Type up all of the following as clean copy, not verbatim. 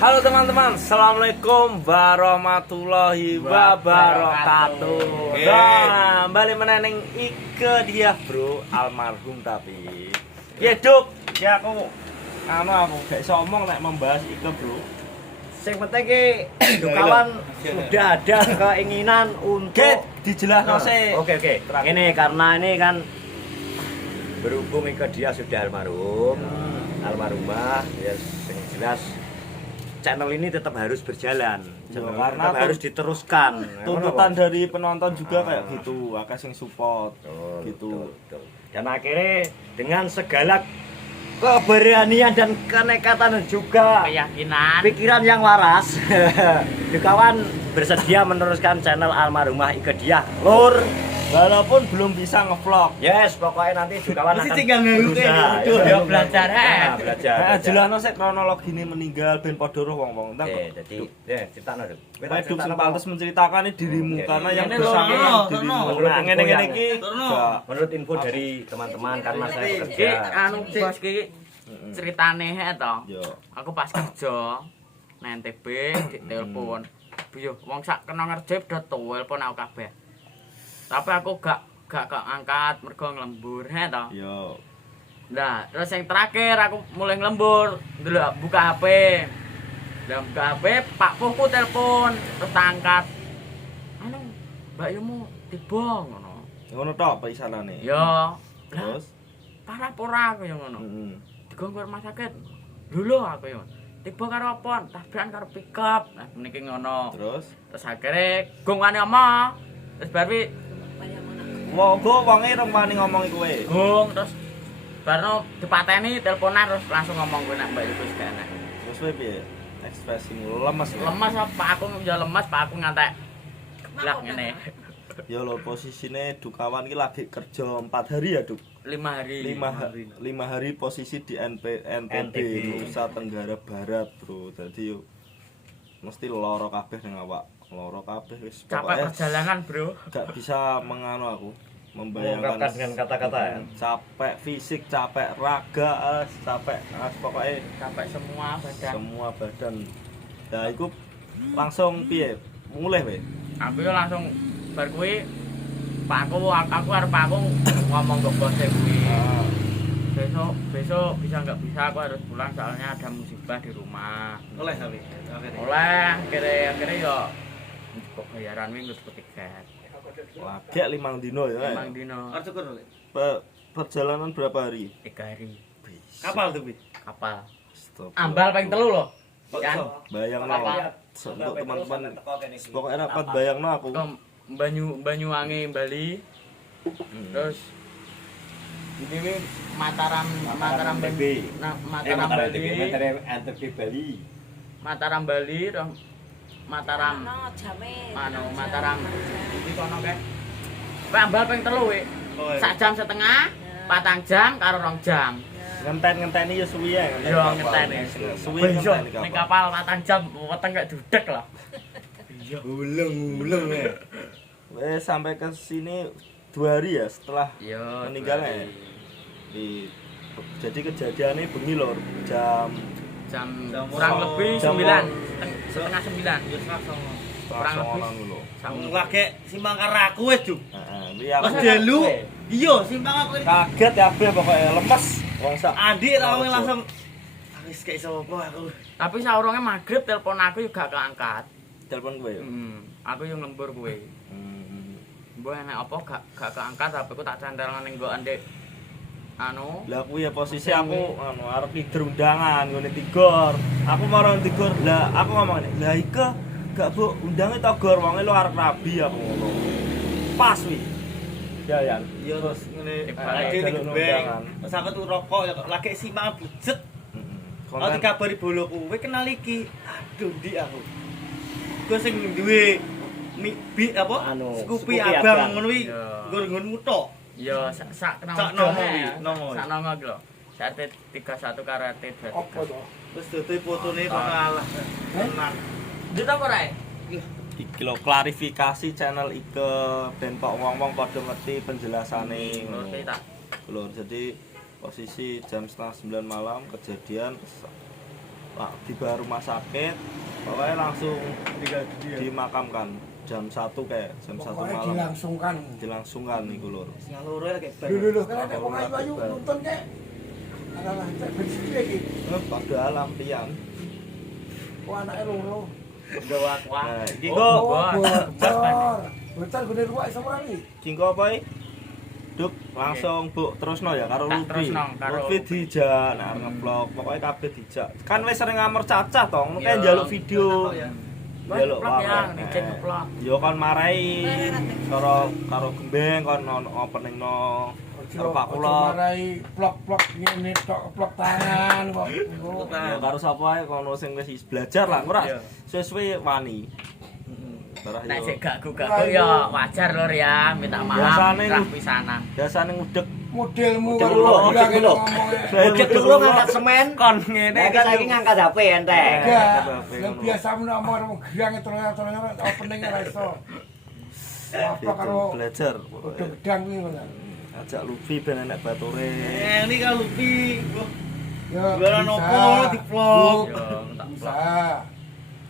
Halo teman-teman, assalamualaikum warahmatullahi wabarakatuh. Nah, balik meneneng Ike dia bro, almarhum tapi. Ya Duk, ya aku gak iso omong nek membahas Ike bro. Sing penting ki kawan sudah ada keinginan untuk dijelasno sih. Oke. Ini karena ini kan berhubung ke dia sudah almarhum, almarhumah ya sing jelas channel ini tetap harus berjalan. Karena tetap harus diteruskan. Tuntutan dari penonton juga kayak gitu, akeh sing support gitu. Betul. Dan akhirnya dengan segala keberanian dan kenekatan dan juga keyakinan pikiran yang waras kawan bersedia meneruskan channel almarhumah Ike Diah Lur, walaupun belum bisa ngevlog. yes pokoknya nanti kawan akan tinggal berusaha ya belajar belajar Jelasno sik kronologine meninggal ben padha roh wong-wong. jadi ya ceritakan Duk sing pantes menceritakan dirimu karena yang Ini bersama loh, dirimu. Menurut Ngene-ngene iki menurut info dari teman-teman karena saya iki bekerja anu bos ki ceritane to yo. aku pas kerja nang NTB ditelepon yo wong sak kena ngerjep do telepon aku kabeh tapi aku gak angkat mergo nglembur to Yo. nah terus yang terakhir aku mulai ngelembur ndelok buka HP dan buka HP Pak Puhku telepon terus tak angkat anu Mbak Yumu tiba ngono Ngono tok pisanane. yo Terus parah pora aku yang ngono heeh. digonggo rumah sakit dulu aku yo tiba karo apa tabrakan karo pickup nah meniki ngono Terus akhirnya gong wani omong terus baru monggo wonge rong wani ngomong iku kowe. gong terus baru dipateni teleponan terus langsung ngomong gue nak Mbak itu segala Terus kowe piye? Ekspresimu lemes. lemas apa aku ya lemas Pak aku ngantek geblak ngene Ya lho posisine Dukawan iki lagi kerja 4 hari ya, Duk. 5 hari 5 hari posisi di NTB Nusa Tenggara Barat, Bro. Jadi yo mesti loro kabeh ning awak. Loro kabeh wis capek perjalanan bro gak bisa menganu aku membayangkan dengan kata-kata ya capek fisik, capek raga, capek pokoknya capek semua badan ya itu langsung piye mulai we aku yo langsung bar kuwi Pak aku arep aku ngomong ke bosnya kuwi besok bisa nggak bisa aku harus pulang soalnya ada musibah di rumah oleh tapi akhirnya yo kok bayaran minggu tiket lagi 5 dino ya 5 dino perjalanan berapa hari 3 hari kapal tuh Bi? kapal Stop. ambal paling telu loh kan bayang no untuk teman-teman pokoknya rapat bayang no aku Banyuwangi Bali terus ini Mataram Bali Mataram Bali terus Mataram iki kono kae ambal ping 3 we sak jam setengah 4 jam karo 2 jam ngenteni ya suwi ya ngenteni suwi ning kapal 4 jam weteng gak dudek lah iya uleng ya sampai ke sini 2 hari ya setelah meninggalnya jadi kejadiannya bengi lor jam kurang lebih 9 setengah 9 kurang lebih lagi simpang karo aku wis Juk. Mas Delu. Iya, simpang aku kaget kabeh pokoknya lemes wong sak. Andi langsung wis gak iso apa aku. tapi saurunge magrib telepon aku juga gak keangkat Telepon kowe ya. aku yang lembur kowe mbok enek apa gak keangkat HP ku tak centel ning nggo ndek anu Lah aku ya posisi aku arep tidur undangan ngene Tigor. Aku marang Tigor. Lah aku ngomong ngene, "Lah Ike gak Bu undange to Gor wonge lu arep rabi aku ngono." Pas wi. Ya. Iya terus ngene lagi ning gembeng. Terus aku tuh rokok lagi simpang bujet. Aku dikabari boloku, kowe kenal iki. Aduh, Dik aku. Gue sing duwe apa? Skupi abang ngono kuwi nggon-nggonmu tok. ya sak kenal nongo ki lho sak 31 karo 33 apa to wis dadi fotone kok kalah tenan dit apa rae iki lho klarifikasi channel Ike ben kok wong-wong padha ngerti penjelasane ngerti tak lho jadi posisi jam 8:30 malam kejadian tiba rumah sakit pokoknya langsung dimakamkan jam 1 kayak jam 1 Pokoknya malam dilangsungkan iku lur Sing loro lagi bar. Dulu kan ada wong ayu nonton kayak ada lancar bersih lagi. padahal lampian Oh anaknya loro. Gawat. nah iki Oh, kok bocor. Bocor gede ruwak iso ora iki? iki kok apa iki Duk, langsung Bu terusno ya karo Tak Lupi. terusno karo Lupi dijak nek arep ngeblok, pokoke kabeh dijak. Kan wis sering ngamar cacah to, ngono kae njaluk video. Njaluk Vlog ya, wae. ngecek vlog. Yo kon marai karo Gembeng kon openingno karo Pak Kula. Marai plok-plok ngene tok plok tangan kok. Ya karo sapa ae kono sing wis belajar lah, ora suwe-suwe wani. Terus Nek yo sik gagu-gagu ya wajar lur ya, minta maaf Biasane rah ku- pisanan. biasane ngudek Modelmu Model kan dulu, bilang model dulu. ngomongnya. Oke dulu ngangkat semen. kon ngene Nek kan saiki ngangkat HP ente. Enggak, Kabeh yang ngono. biasa nomor gerang terus openingnya ra iso. Apa karo belajar udah gedang kuwi ngono. ajak Lupi ben enek bature. Ini kan Lupi. Ya Jualan bisa. opo di vlog? Yo, tak Bisa. vlog.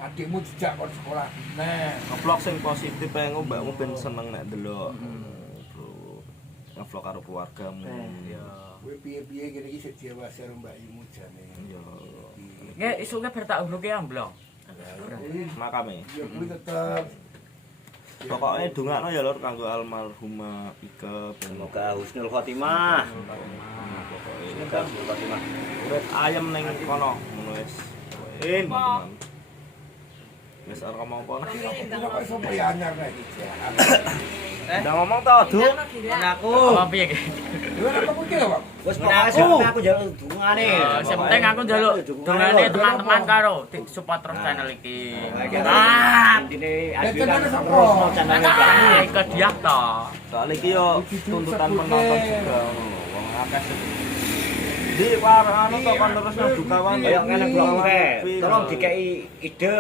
Adikmu dijak kon sekolah. Nah, Nge-vlog sing positif ae engko mbakmu ben seneng nek ndelok. Bro. Nge-vlog karo keluargamu. Yo. kowe piye-piye kene iki sik diawasi karo Mbak Imu jane. Yo. Nggih isuke bar tak uruke amblong. Makame. Ya kuwi tetep Pokoknya dongakno ya lur kanggo almarhumah Ika ben Semoga husnul khotimah. pokoknya Semoga husnul khotimah. urip ayem ning kono ngono wis. Teman-teman. Wis arep ngomong apa? kok iso anyar nek iki. Udah ngomong to, Du. Aku. Apa piye iki? Lha apa kuwi lho, Pak? Wes pokoke aku njaluk dungane. Sing penting aku njaluk dongane teman-teman karo support terus channel iki. Ah, Intine Ya, adik channel kan sapa? terus channel nah, ke dia to. Soalnya iki yo tuntutan penonton juga ngono. Wong akeh sing di anu to kon terus nang dukawan. Ayo ngene blog tolong dikei ide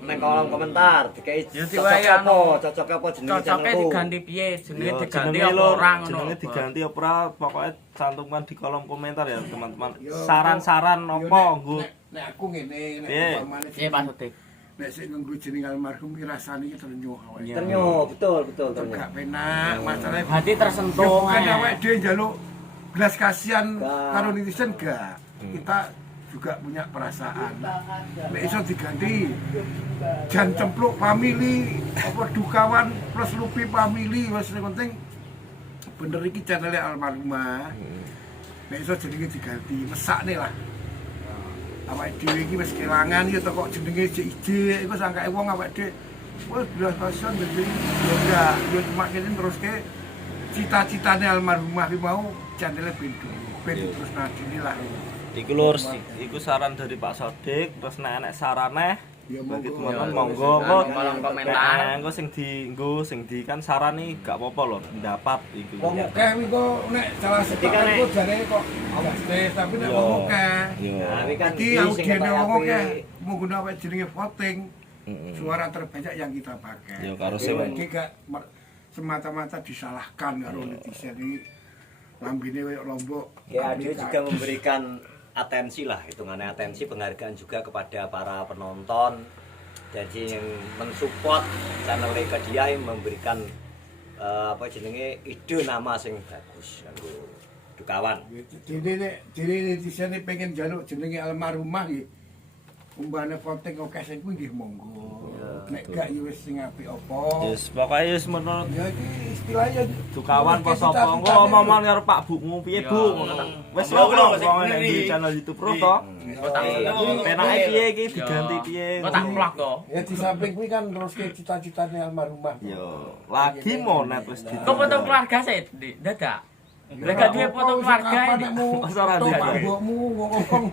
nang kolom komentar, dikei Ya, cocok diwayang. cocok apa jenenge Cocoknya channelku. diganti piye? Jenenge Yo, diganti jenenge apa lur, ora ngono. jenenge diganti apa ora pokoknya cantumkan di kolom komentar ya teman-teman. Yo, Saran-saran Yo, apa nek- nggo nek aku ngene nek Piye? umpamane Piye Pak Sutik? nek sik nganggo jeneng almarhum ki rasane iki ternyuh awake. Iya. Ternyuh, betul betul Tetep ternyuh. gak penak, masalahnya Hati tersentuh. bukan eh. awake dhewe njaluk belas kasihan Gak. karo netizen gak. Kita juga punya perasaan. Nek iso diganti jan cempluk family apa dukawan plus Lupi family wis sing penting bener iki channel almarhumah. Nek iso jenenge diganti, mesakne lah. Awake dhewe iki wis kelangan ya kok jenenge ijik iku sangkae wong awake dhewe wis belas kasihan jadi ya enggak ya cuma kene terus ke cita-citane almarhumah ki mau channel ben terus nadine lah. iku lur iku saran dari Pak Sodik terus nek enek sarane Ya bagi monggo. teman-teman Ya, monggo kolom komentar. engko sing di kan saran nih gak apa-apa lho pendapat iku. Wong akeh kuwi kok nek salah Jadi sepak kan kok jane kok justice tapi nek Yo. wong akeh Yo. Nah, ini kan iki ini yang sing dene ketok wong apik. akeh menggunakan jenenge voting Heeh. suara terbanyak yang kita pakai. Yo, karo Jadi sing- iki gak semata-mata disalahkan karo netizen iki lambene koyo lombok. Ya, dia juga memberikan atensi lah, hitungannya atensi penghargaan juga kepada para penonton. Jadi yang mensupport channel ke dia yang memberikan apa jenenge ide nama sing bagus kanggo dukawan. Jadi netizen ini pengen jaluk jenenge almarhumah iki. Umpane voting oke sing kuwi nggih monggo. Nek gak ya wis sing apik apa. Yes, pokoknya yes menurut Ya iki istilahnya dukawan apa sapa engko omong karo Pak Bumu piye Ya. Bu ngono ta. Wis Ya, ngono wis, wong sing nek di ngeri. channel YouTube terus to. Penake piye iki diganti piye. Kok tak vlog to? Ya di samping kuwi kan terus ke cita-citane almarhumah. Yo, lagi monet wis di. Kok foto keluarga sih? Dadak. Lah gak duwe foto keluarga ini. Masa ora Foto duwe? Pak Mbokmu ngomong.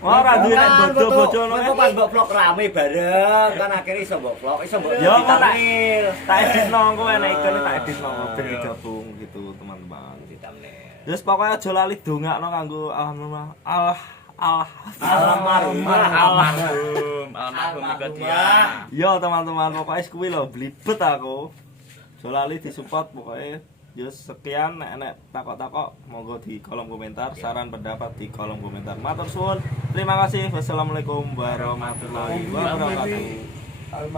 Ora duwe nek Kan, bojo-bojo foto- ngono. foto pas mbok vlog rame bareng kan akhirnya iso mbok vlog, iso mbok Ya, kok tak- thumbnail. Tak editno engko enek ikene tak editno ben digabung gitu teman-teman. Di thumbnail. Terus pokoknya aja lali dongakno kanggo alhamdulillah. Almarhumah. Almarhum ke dia. Yo teman-teman pokoknya kuwi lho blibet aku. Aja lali disupport pokoknya Yo sekian nek takok-takok monggo di kolom komentar, saran pendapat di kolom komentar. Matur suwun. Terima kasih. Wassalamualaikum warahmatullahi wabarakatuh. Almarhum